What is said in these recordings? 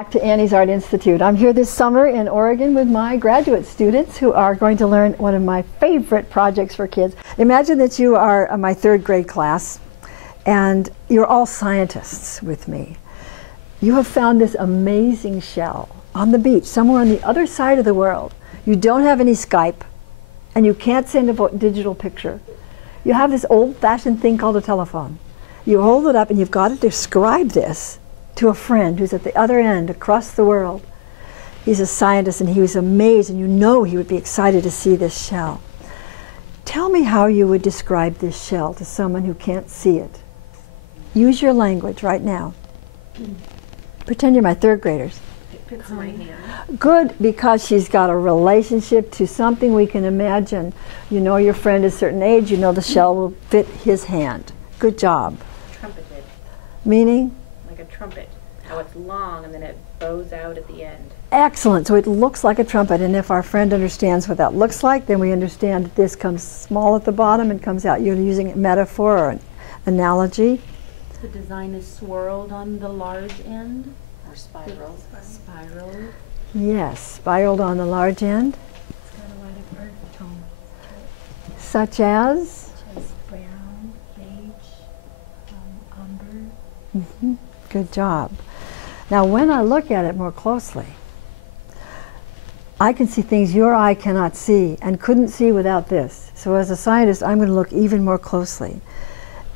Back to Annie's Art Institute. I'm here this summer in Oregon with my graduate students who are going to learn one of my favorite projects for kids. Imagine that you are my third grade class and you're all scientists with me. You have found this amazing shell on the beach somewhere on the other side of the world. You don't have any Skype and you can't send a digital picture. You have this old-fashioned thing called a telephone. You hold it up and you've got to describe this to a friend who's at the other end across the world. He's a scientist and he was amazed, and you know he would be excited to see this shell. Tell me how you would describe this shell to someone who can't see it. Use your language right now. Pretend you're my third graders. It fits my hand. Good, because she's got a relationship to something we can imagine. You know your friend is a certain age, you know the shell will fit his hand. Good job. Trumpeted. Meaning? Like a trumpet. How it's long and then it bows out at the end. Excellent. So it looks like a trumpet, and if our friend understands what that looks like, then we understand that this comes small at the bottom and comes out. You're using a metaphor or an analogy. The design is swirled on the large end. Or spirals. Spiral. Yes, spiraled on the large end. It's got a lot of earth tones. Such as? Such as brown, beige, umber. Mm-hmm. Good job. Now when I look at it more closely, I can see things your eye cannot see and couldn't see without this. So as a scientist, I'm going to look even more closely.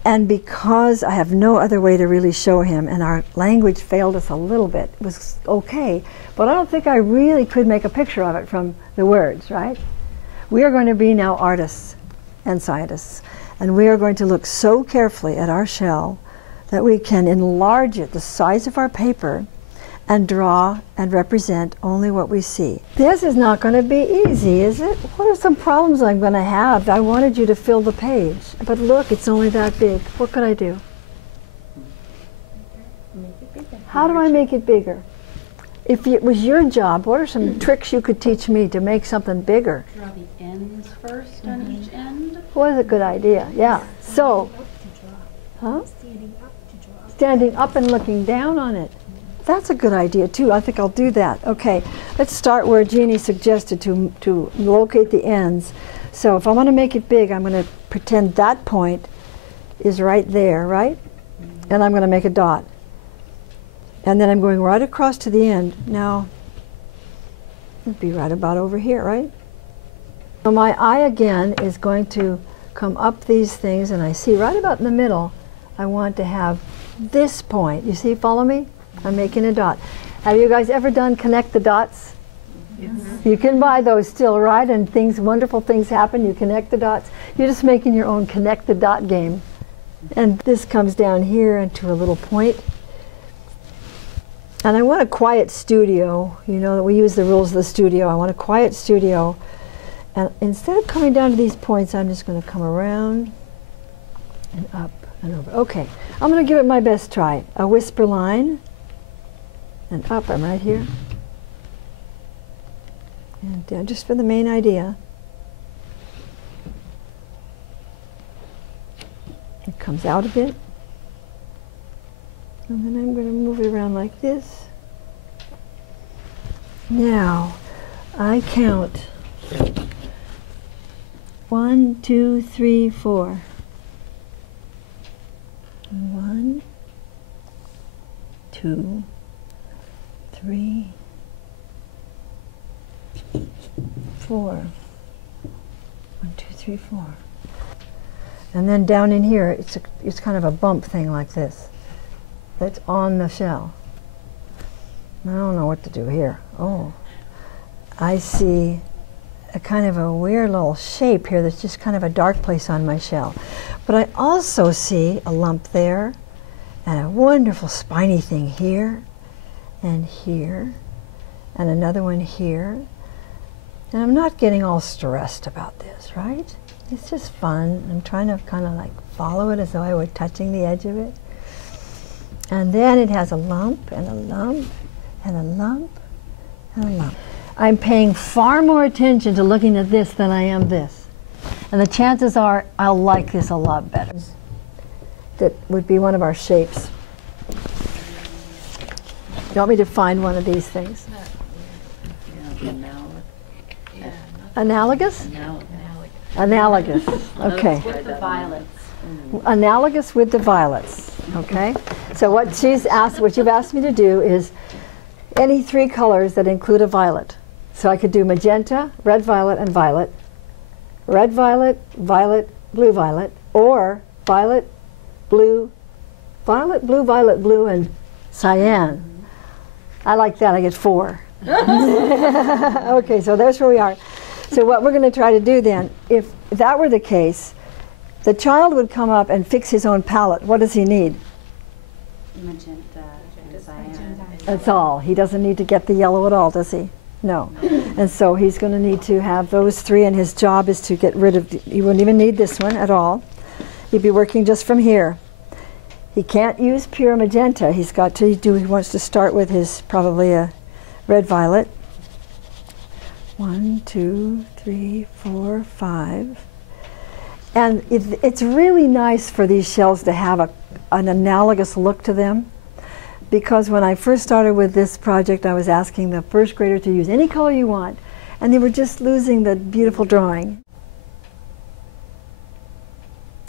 And because I have no other way to really show him, and our language failed us a little bit, it was okay, but I don't think I really could make a picture of it from the words, right? We are going to be now artists and scientists, and we are going to look so carefully at our shell that we can enlarge it the size of our paper and draw and represent only what we see. This is not going to be easy, is it? What are some problems I'm going to have? I wanted you to fill the page, but look, it's only that big. What could I do? Make it bigger. How do I make it bigger? If it was your job, what are some tricks you could teach me to make something bigger? Draw the ends first on each end. Was a good idea, yeah. So, huh? Standing up and looking down on it. That's a good idea too. I think I'll do that. Okay, let's start where Jeannie suggested to locate the ends. So if I want to make it big, I'm going to pretend that point is right there, right? And I'm going to make a dot. And then I'm going right across to the end. Now, it'd be right about over here, right? So my eye again is going to come up these things, and I see right about in the middle, I want to have this point. You see, follow me? I'm making a dot. Have you guys ever done connect the dots? Yes. You can buy those still, right? And things, wonderful things happen. You connect the dots. You're just making your own connect the dot game. And this comes down here into a little point. And I want a quiet studio. You know that we use the rules of the studio. I want a quiet studio. And instead of coming down to these points, I'm just going to come around and up and over. Okay, I'm going to give it my best try. A whisper line. And up, I'm right here. And down just for the main idea. It comes out a bit. And then I'm going to move it around like this. Now, I count 1, 2, 3, 4. 1, 2, 3, 4. 1, 2, 3, 4. And then down in here, it's kind of a bump thing like this. That's on the shell. I don't know what to do here. Oh, I see a kind of a weird little shape here that's just kind of a dark place on my shell. But I also see a lump there, and a wonderful spiny thing here, and here, and another one here. And I'm not getting all stressed about this, right? It's just fun. I'm trying to kind of like follow it as though I were touching the edge of it. And then it has a lump, and a lump, and a lump, and a lump. I'm paying far more attention to looking at this than I am this. And the chances are I'll like this a lot better. That would be one of our shapes. You want me to find one of these things? Analogous? Analogous. Okay. With the violets. Analogous with the violets. Okay. So what she's asked, what you've asked me to do is any 3 colors that include a violet. So I could do magenta, red, violet, and violet. Red, violet, violet, blue, violet, or violet, blue, violet, blue, and cyan. I like that. I get 4. Okay, so there's where we are. So what we're going to try to do then, if that were the case, the child would come up and fix his own palette. What does he need? Magenta and cyan. That's all. He doesn't need to get the yellow at all, does he? No. And so he's going to need to have those 3, and his job is to get rid of, he wouldn't even need this one at all. He'd be working just from here. He can't use pure magenta. He's got to do, he wants to start with his, probably a red violet. 1, 2, 3, 4, 5. And it's really nice for these shells to have an analogous look to them, because when I first started with this project, I was asking the first grader to use any color you want, and they were just losing the beautiful drawing.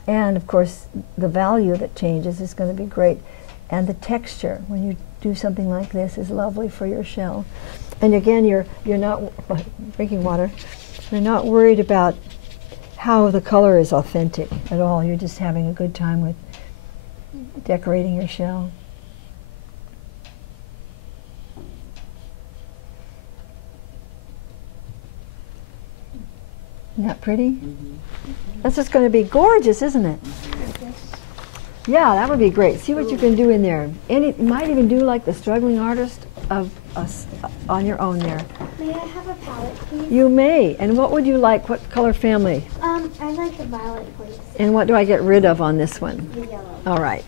And of course, the value that changes is going to be great, and the texture when you do something like this is lovely for your shell. And again, you're not drinking water. You're not worried about how the color is authentic at all. You're just having a good time with decorating your shell. Isn't that pretty? That's just going to be gorgeous, isn't it? Yeah, that would be great. See what you can do in there. You might even do like the struggling artist of us on your own there. May I have a palette, please? You may. And what would you like? What color family? I like the violet, please. And what do I get rid of on this one? The yellow. All right.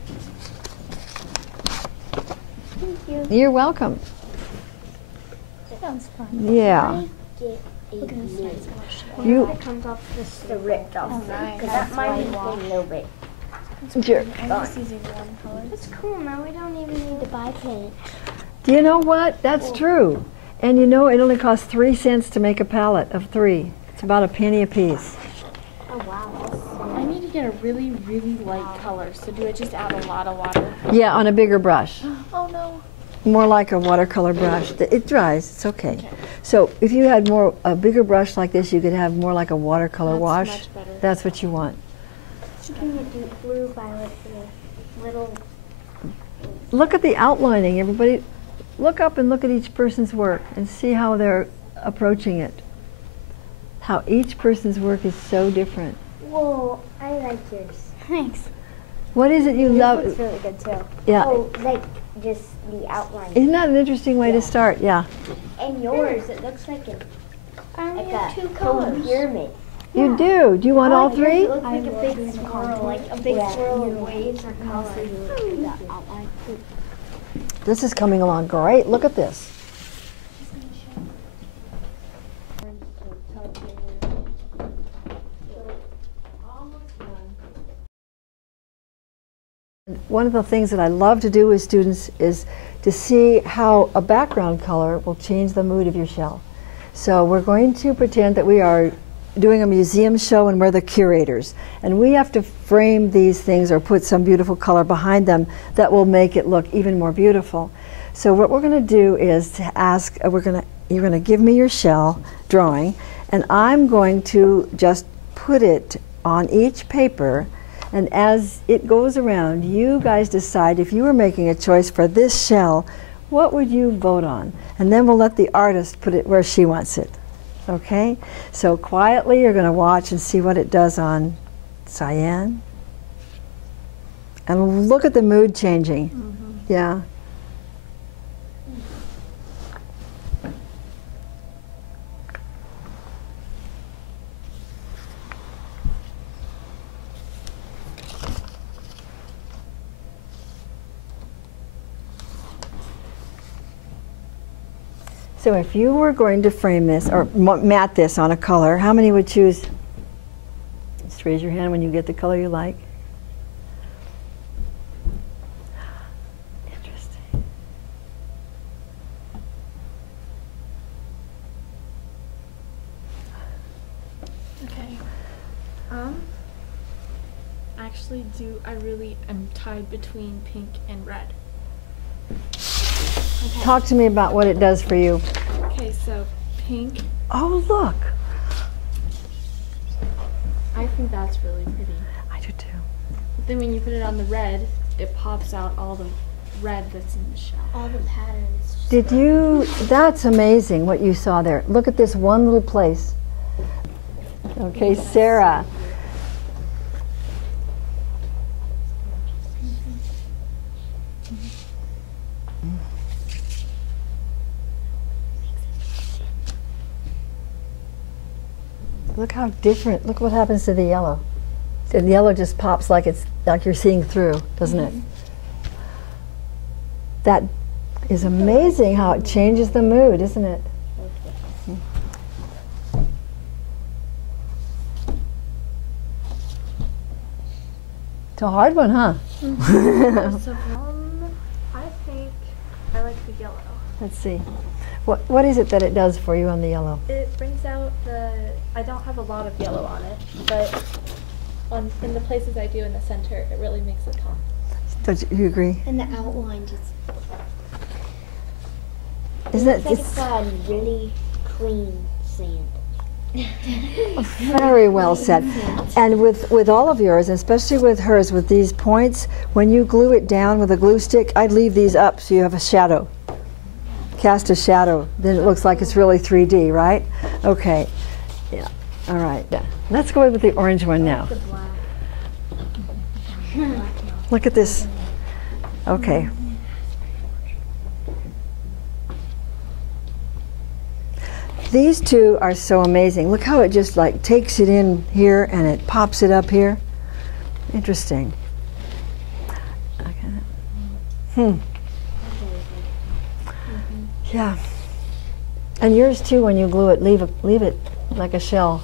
Thank you. You're welcome. That sounds fun. Yeah. Get a Look at this blue. nice You- That comes off the ripped off. Oh, nice. Because that That's might be why I a little bit. Sure. I'm just using one color. That's cool. Now we don't even need to buy paint. Do you know what? That's true. And you know, it only costs 3 cents to make a palette of 3. It's about a penny a piece. Oh, wow. I need to get a really, really light color. So do I just add a lot of water? Yeah, on a bigger brush. Oh no. More like a watercolor brush. It dries. It's okay. So if you had a bigger brush like this, you could have more like a watercolor That's wash. much better. That's what you want. Can you do blue, violet, blue? Little. Look at the outlining. Everybody, look up and look at each person's work and see how they're approaching it. How each person's work is so different. Whoa, I like yours. Thanks. What is it you This love? looks really good too. Yeah. Oh, like just the outline. Isn't that an interesting way to start? Yeah. And yours, it looks like I only like have a 2 whole colors. pyramid. You do. Do you want all 3? It looks like a big swirl, like a big swirl of waves or colors. This is coming along great. Look at this. One of the things that I love to do with students is to see how a background color will change the mood of your shell. So we're going to pretend that we are doing a museum show and we're the curators. And we have to frame these things or put some beautiful color behind them that will make it look even more beautiful. So what we're going to do is to ask, you're going to give me your shell drawing, and I'm going to just put it on each paper, and as it goes around, you guys decide if you were making a choice for this shell, what would you vote on? And then we'll let the artist put it where she wants it. Okay? So quietly you're going to watch and see what it does on cyan. And look at the mood changing. Yeah. So if you were going to frame this or mat this on a color, how many would choose? Just raise your hand when you get the color you like. Interesting. actually I really am tied between pink and red. Talk to me about what it does for you. Okay, so pink. Oh, look. I think that's really pretty. I do too. But then when you put it on the red, it pops out all the red that's in the shell. All the patterns. Did you, that's amazing what you saw there. Look at this one little place. Okay, Sarah. Look how different, look what happens to the yellow. The yellow just pops like it's like you're seeing through, doesn't it? That is amazing how it changes the mood, isn't it? It's a hard one, huh? I think I like the yellow. Let's see. What is it that it does for you on the yellow? It brings out I don't have a lot of yellow on it, but in the places I do in the center, it really makes it pop. Don't you agree? And the outline just. Isn't it? It's like it's really clean sand. Very well said. And with all of yours, especially with hers, with these points, when you glue it down with a glue stick, I'd leave these up so you have a shadow. Cast a shadow, then it looks like it's really 3D, right? Okay. Yeah. All right. Yeah. Let's go with the orange one now. Look at this. Okay. These two are so amazing. Look how it just like takes it in here and it pops it up here. Interesting. Okay. Yeah. And yours too, when you glue it, leave it like a shell.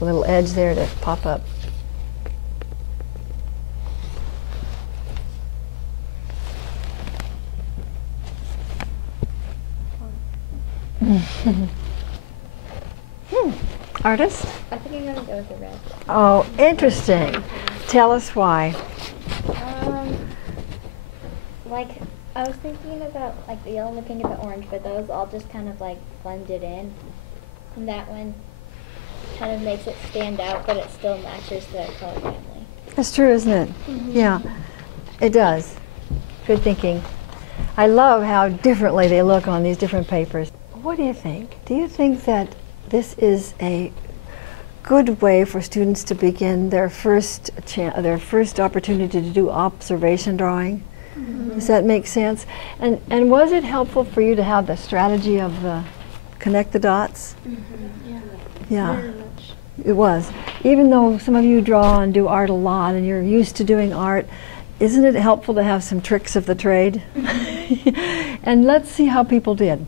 A little edge there to pop up. Artist? I think I'm gonna go with the red. Oh, interesting. Tell us why. Like I was thinking about like the yellow, the pink, and the orange, but those all just kind of like blended in. And that one kind of makes it stand out, but it still matches the color family. That's true, isn't it? Yeah, it does. Good thinking. I love how differently they look on these different papers. What do you think? Do you think that this is a good way for students to begin their first opportunity to do observation drawing? Does that make sense? And was it helpful for you to have the strategy of the connect the dots? Yeah. Very much. It was. Even though some of you draw and do art a lot and you're used to doing art, isn't it helpful to have some tricks of the trade? And let's see how people did.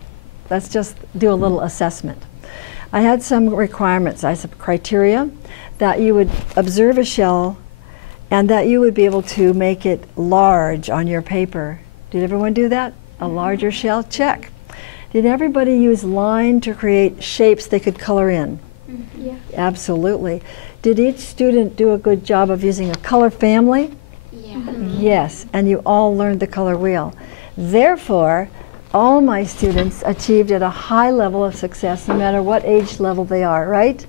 Let's just do a little assessment. I had some requirements, some criteria, that you would observe a shell and that you would be able to make it large on your paper. Did everyone do that? A larger shell? Check. Did everybody use line to create shapes they could color in? Yeah. Absolutely. Did each student do a good job of using a color family? Yeah. Yes, and you all learned the color wheel. Therefore, all my students achieved at a high level of success no matter what age level they are, right?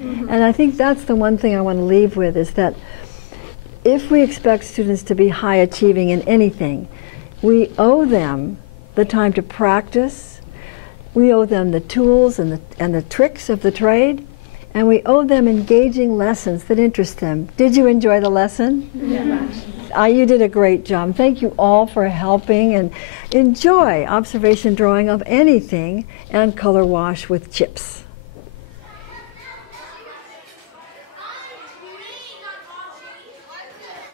And I think that's the one thing I want to leave with, is that if we expect students to be high achieving in anything, we owe them the time to practice, we owe them the tools and the tricks of the trade, and we owe them engaging lessons that interest them. Did you enjoy the lesson? Yeah. You did a great job. Thank you all for helping, and enjoy observation drawing of anything and color wash with chips.